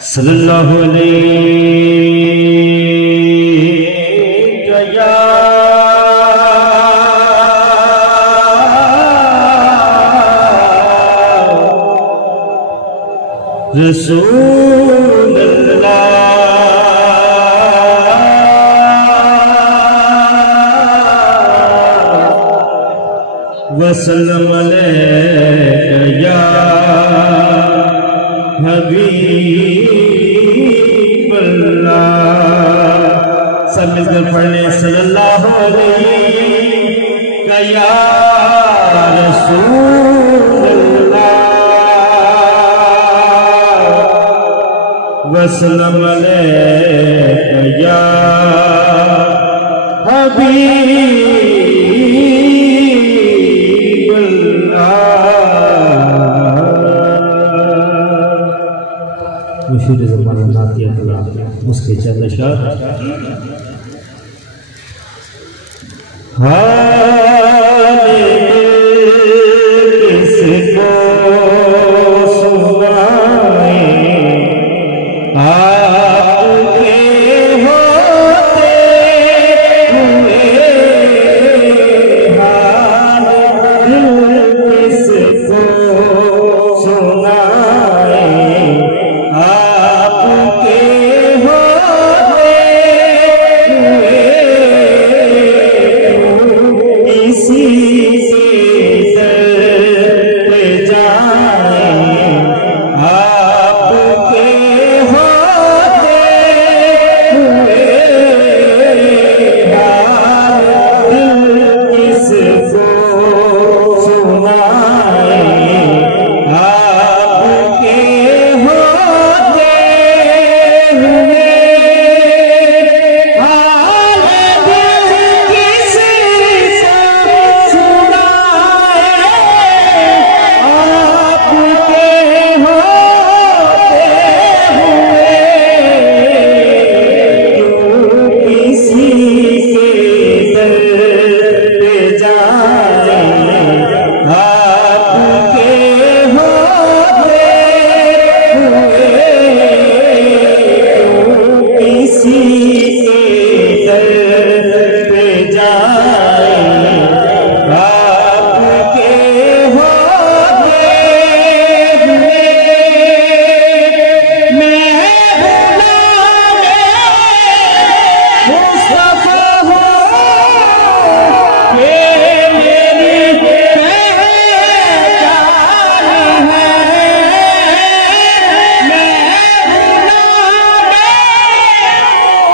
सल्लल्लाहु अलैहि या रसूल अल्लाह वसल्लम अलैका या हबीब अल्लाह। सब मिलकर पढ़ने सल्लल्लाहु अलैका या रसूल अल्लाह वसल्लम अलैका या हबीब अल्लाह। मुशीर ज़माना नातिया कलाम उसके चंद अशआर। किसको सुनाए आपके होते हुए हाल, किसको सुनाए आपके होते हुए, इसी से दर पे जाए आपके होते हुए हाल, किसको सुनाए आपके होते हुए हाल, किसको सुनाए आपके होते हुए, किसी के दर पे जाए आपके होते हुए, किसी के दर पे जाए आपके होते हुए। मैं मुस्तफा हूँ ये मेरी पहचान है, मैं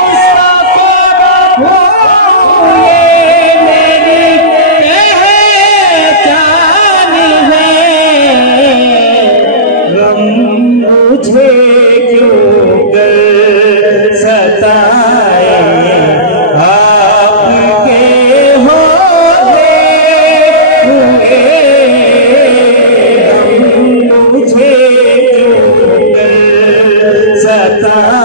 मुस्तफा हूँ ये मेरी पहचान है। गम मुझे क्यों कर सताए आपके होते हुए, गम मुझे क्यों कर सताए